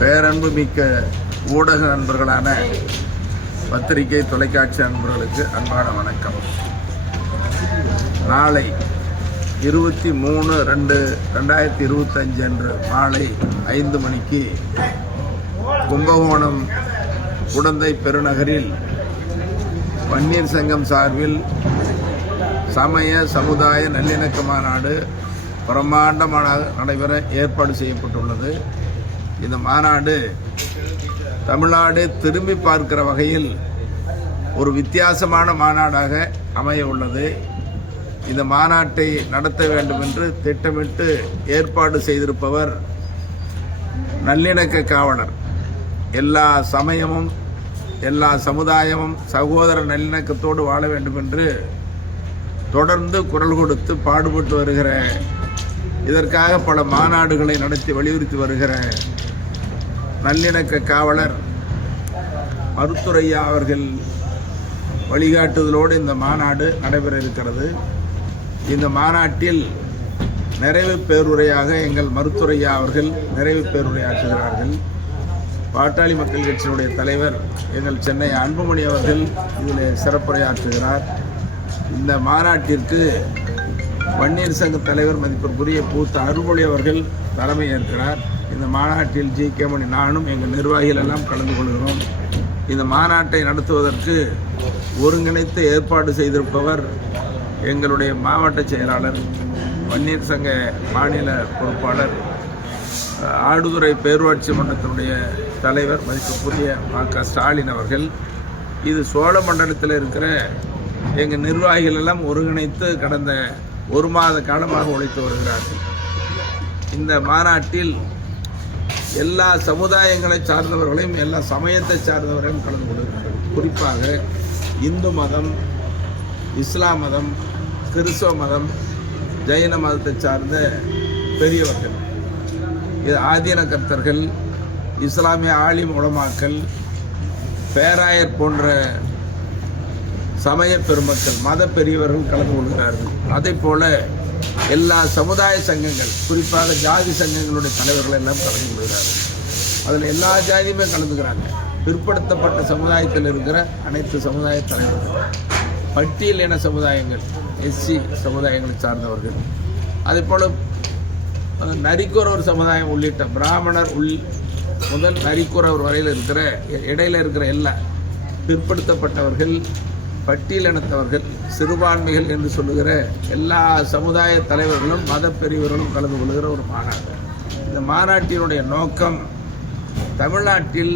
பேரன்பு மிக்க ஊடக நண்பர்களான பத்திரிகை தொலைக்காட்சி நண்பர்களுக்கு அன்பான வணக்கம். நாளை இருபத்தி மூணு ரெண்டு ரெண்டாயிரத்தி இருபத்தஞ்சு அன்று மாலை ஐந்து மணிக்கு கும்பகோணம் குடந்தை பெருநகரில் வன்னியர் சங்கம் சார்பில் சமய சமுதாய நல்லிணக்க மாநாடு பிரம்மாண்டமாக நடைபெற ஏற்பாடு செய்யப்பட்டுள்ளது. இந்த மாநாடு தமிழ்நாடு திரும்பி பார்க்கிற வகையில் ஒரு வித்தியாசமான மாநாடாக அமைய உள்ளது. இந்த மாநாட்டை நடத்த வேண்டும் என்று திட்டமிட்டு ஏற்பாடு செய்திருப்பவர் நல்லிணக்க காவலர். எல்லா சமயமும் எல்லா சமுதாயமும் சகோதர நல்லிணக்கத்தோடு வாழ வேண்டும் என்று தொடர்ந்து குரல் கொடுத்து பாடுபட்டு வருகிற இதற்காக பல மாநாடுகளை நடத்தி வலியுறுத்தி வருகிற நல்லிணக்க காவலர் மருத்துரையா அவர்கள் வழிகாட்டுதலோடு இந்த மாநாடு நடைபெற இருக்கிறது இந்த மாநாட்டில் நிறைவு பேருரையாக எங்கள் மருத்துரையா அவர்கள் நிறைவு பேருரையாற்றுகிறார்கள். பாட்டாளி மக்கள் கட்சியினுடைய தலைவர் எங்கள் சென்னை அன்புமணி அவர்கள் இதில் சிறப்புரையாற்றுகிறார். இந்த மாநாட்டிற்கு வன்னியர் சங்க தலைவர் மதிப்பிற்குரிய பூத்த அருள்மொழி அவர்கள் தலைமை ஏற்கிறார். இந்த மாநாட்டில் ஜி கே மணி நானும் எங்கள் நிர்வாகிகள் எல்லாம் கலந்து கொள்கிறோம். இந்த மாநாட்டை நடத்துவதற்கு ஒருங்கிணைத்து ஏற்பாடு செய்திருப்பவர் எங்களுடைய மாவட்ட செயலாளர் வன்னியர் சங்க மாநில பொறுப்பாளர் ஆடுதுறை பேரூராட்சி மன்றத்தினுடைய தலைவர் மதிப்புக்குரிய மா க ஸ்டாலின் அவர்கள். இது சோழ மண்டலத்தில் இருக்கிற எங்கள் நிர்வாகிகள் எல்லாம் ஒருங்கிணைத்து கடந்த ஒரு மாத காலமாக உழைத்து வருகிறார்கள். இந்த மாநாட்டில் எல்லா சமுதாயங்களை சார்ந்தவர்களையும் எல்லா சமயத்தை சார்ந்தவர்களையும் கலந்து கொள்கிறார்கள் குறிப்பாக இந்து மதம் இஸ்லாம் மதம் கிறிஸ்தவ மதம் ஜெயின மதத்தை சார்ந்த பெரியவர்கள் இது ஆதீன கர்த்தர்கள் இஸ்லாமிய ஆலிம் உலமாக்கள் பேராயர் போன்ற சமய பெருமக்கள் மத பெரியவர்கள் கலந்து கொள்கிறார்கள். அதே போல எல்லா சமுதாய சங்கங்கள் குறிப்பாக ஜாதி சங்கங்களுடைய தலைவர்கள் எல்லாம் கலந்து கொள்கிறார்கள். அதில் எல்லா ஜாதியுமே கலந்துக்கிறாங்க. பிற்படுத்தப்பட்ட சமுதாயத்தில் இருக்கிற அனைத்து சமுதாய தலைவர்கள் பட்டியல் இன சமுதாயங்கள் எஸ்சி சமுதாயங்களை சார்ந்தவர்கள். அதே போல் நரிக்குறவர் சமுதாயம் உள்ளிட்ட பிராமணர் உள் முதல் நரிக்குறவர் வரையில் இருக்கிற இடையில இருக்கிற எல்லா பிற்படுத்தப்பட்டவர்கள் பட்டியலினத்தவர்கள் சிறுபான்மைகள் என்று சொல்லுகிற எல்லா சமுதாய தலைவர்களும் மத பெரியவர்களும் கலந்து கொள்கிற ஒரு மாநாடு. இந்த மாநாட்டினுடைய நோக்கம் தமிழ்நாட்டில்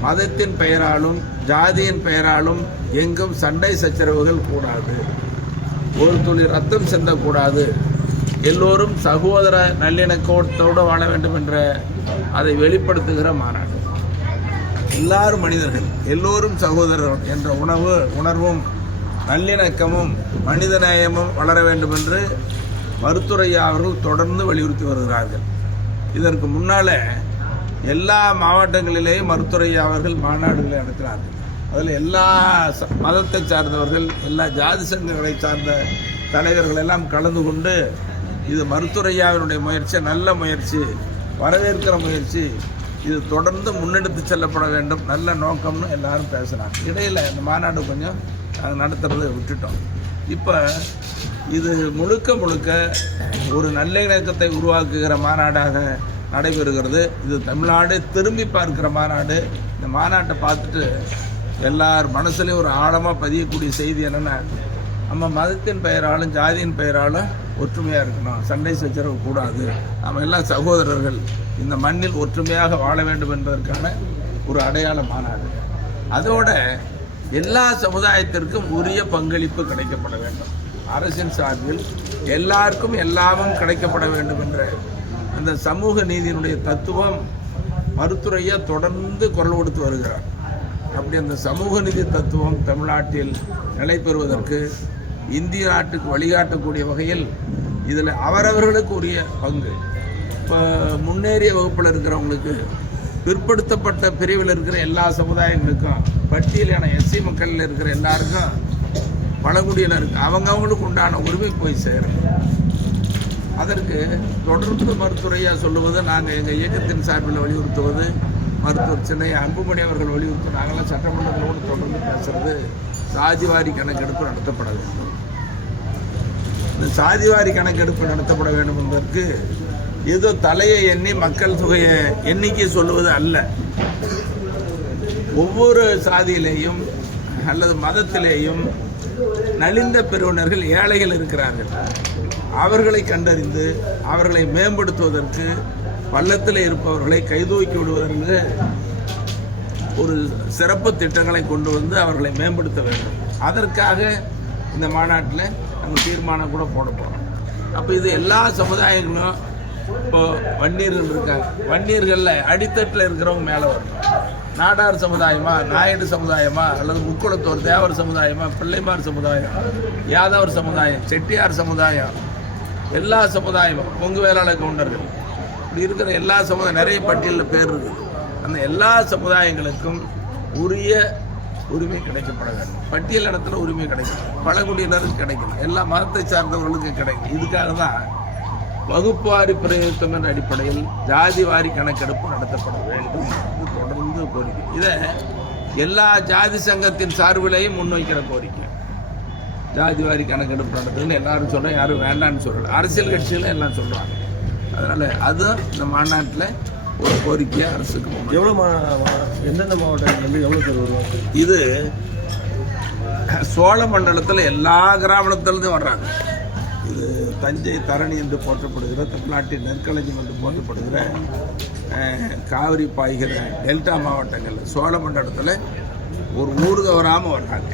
மதத்தின் பெயராலும் ஜாதியின் பெயராலும் எங்கும் சண்டை சச்சரவுகள் கூடாது. ஒரு துளி ரத்தம் செந்தக்கூடாது எல்லோரும் சகோதர நல்லிணக்கத்தோடு வாழ வேண்டும் என்ற அதை வெளிப்படுத்துகிற மாநாடு. எல்லாரும் மனிதர்கள் எல்லோரும் சகோதரர் என்ற உணவு உணர்வும் நல்லிணக்கமும் மனித நேயமும் வளர வேண்டும் என்று மருத்துரையா அவர்கள் தொடர்ந்து வலியுறுத்தி வருகிறார்கள். இதற்கு முன்னால எல்லா மாவட்டங்களிலேயும் மருத்துரையா அவர்கள் மாநாடுகளை நடத்தினார்கள். அதில் எல்லா மதத்தை சார்ந்தவர்கள் எல்லா ஜாதி சங்கங்களை சார்ந்த தலைவர்கள் எல்லாம் கலந்து கொண்டு இது மருத்துரையாவினுடைய முயற்சி நல்ல முயற்சி வரவேற்கிற முயற்சி இது தொடர்ந்து முன்னெடுத்து செல்லப்பட வேண்டும். நல்ல நோக்கம்னு எல்லாரும் பேசுகிறாங்க இடையில் இந்த மாநாடு கொஞ்சம் நாங்கள் நடத்துறதை விட்டுட்டோம். இப்போ இது முழுக்க முழுக்க ஒரு நல்லிணக்கத்தை உருவாக்குகிற மாநாடாக நடைபெறுகிறது. இது தமிழ்நாடு திரும்பி பார்க்கிற மாநாடு. இந்த மாநாட்டை பார்த்துட்டு எல்லார் மனசுலேயும் ஒரு ஆழமாக பதியக்கூடிய செய்தி என்னென்னா நம்ம மதத்தின் பெயராலும் ஜாதியின் பெயராலும் ஒற்றுமையாக இருக்கணும். சண்டை சச்சரவு கூடாது. நம்ம எல்லாம் சகோதரர்கள். இந்த மண்ணில் ஒற்றுமையாக வாழ வேண்டும் என்பதற்கான ஒரு அடையாள மாநாடு அதோட எல்லா சமுதாயத்திற்கும் உரிய பங்களிப்பு கிடைக்கப்பட வேண்டும். அரசின் சார்பில் எல்லாருக்கும் எல்லாமும் கிடைக்கப்பட வேண்டும் என்ற அந்த சமூக நீதியினுடைய தத்துவம் மருத்துறையாக தொடர்ந்து குரல் கொடுத்து வருகிறார். அப்படி அந்த சமூக நீதி தத்துவம் தமிழ்நாட்டில் நிலை பெறுவதற்கு இந்திய நாட்டுக்கு வழிகாட்டக்கூடிய வகையில் இதில் அவரவர்களுக்கு உரிய பங்கு. இப்போ முன்னேறிய வகுப்பில் இருக்கிறவங்களுக்கு பிற்படுத்தப்பட்ட பிரிவில் இருக்கிற எல்லா சமுதாயங்களுக்கும் பட்டியலான எஸ்சி மக்களில் இருக்கிற எல்லாருக்கும் பழங்குடியினருக்கு அவங்கவங்களுக்கு உண்டான உரிமை போய் சேரும். அதற்கு தொடர்ந்து மருத்துவரையாக சொல்லுவது நாங்கள் எங்கள் இயக்கத்தின் சார்பில் வலியுறுத்துவது மருத்துவர் சென்னை அன்புமணி அவர்கள் வலியுறுத்தி நாங்களாம் சட்டமன்றங்களோடு தொடர்ந்து பேசுறது சாதிவாரி கணக்கெடுப்பு நடத்தப்பட வேண்டும். இந்த சாதிவாரி கணக்கெடுப்பு நடத்தப்பட வேண்டும் என்பதற்கு ஏதோ தலையை எண்ணி மக்கள் தொகையை எண்ணிக்கை சொல்லுவது அல்ல. ஒவ்வொரு சாதியிலேயும் அல்லது மதத்திலேயும் நலிந்த பிரிவினர்கள் ஏழைகள் இருக்கிறார்கள். அவர்களை கண்டறிந்து அவர்களை மேம்படுத்துவதற்கு பள்ளத்தில் இருப்பவர்களை கைதூக்கி விடுவதற்கு ஒரு சிறப்பு திட்டங்களை கொண்டு வந்து அவர்களை மேம்படுத்த வேண்டும். அதற்காக இந்த மாநாட்டில் நாங்கள் தீர்மானம் கூட போட போகிறோம் அப்போ இது எல்லா சமுதாயங்களும் இப்போ வன்னியர்கள் இருக்காங்க. வன்னியர்களில் அடித்தட்டில் இருக்கிறவங்க மேலே வரணும். நாடார் சமுதாயமா நாயுடு சமுதாயமா அல்லது முக்குளத்தோர் தேவர் சமுதாயமா பிள்ளைமார் சமுதாயம் யாதவர் சமுதாயம் செட்டியார் சமுதாயம் எல்லா சமுதாயமும் பொங்கு வேளாளர் கவுண்டர்கள். இப்படி இருக்கிற எல்லா சமுதாயம் நிறைய பட்டியலில் பேர் இருக்குது. அந்த எல்லா சமுதாயங்களுக்கும் உரிய உரிமை கிடைக்கப்பட வேண்டும். பட்டியல் இடத்துல உரிமை கிடைக்கும். பழங்குடியினருக்கு கிடைக்கும். எல்லா மதத்தை சார்ந்தவர்களுக்கு கிடைக்கும். இதுக்காக தான் வகுப்பாரி பிரயோகம் என்ற அடிப்படையில் ஜாதி வாரி கணக்கெடுப்பு நடத்தப்பட வேண்டும் தொடர்ந்து கோரிக்கை. இதை எல்லா ஜாதி சங்கத்தின் சார்பிலையும் முன்வைக்கிற கோரிக்கை. ஜாதி வாரி கணக்கெடுப்பு நடத்துதுன்னு எல்லாரும் சொல்கிறோம் யாரும் வேண்டாம்னு சொல்லல. அரசியல் கட்சிகளும் எல்லாம் சொல்கிறாங்க அதனால் அதுவும் இந்த மாநாட்டில் ஒரு கோரிக்கையாக அரசுக்கு எவ்வளோ எந்தெந்த மாவட்டங்கள்லேருந்து எவ்வளோ பேர் வருவாங்க? இது சோழ மண்டலத்தில் எல்லா கிராமத்திலிருந்தும் வர்றாங்க. இது தஞ்சை தரணி என்று போற்றப்படுகிற தமிழ்நாட்டின் நெற்களஞ்சியம் என்று போற்றப்படுகிற காவிரி பாய்கிற டெல்டா மாவட்டங்கள் சோழ மண்டலத்தில் ஒரு ஊர் தவறாமல் வர்றாங்க.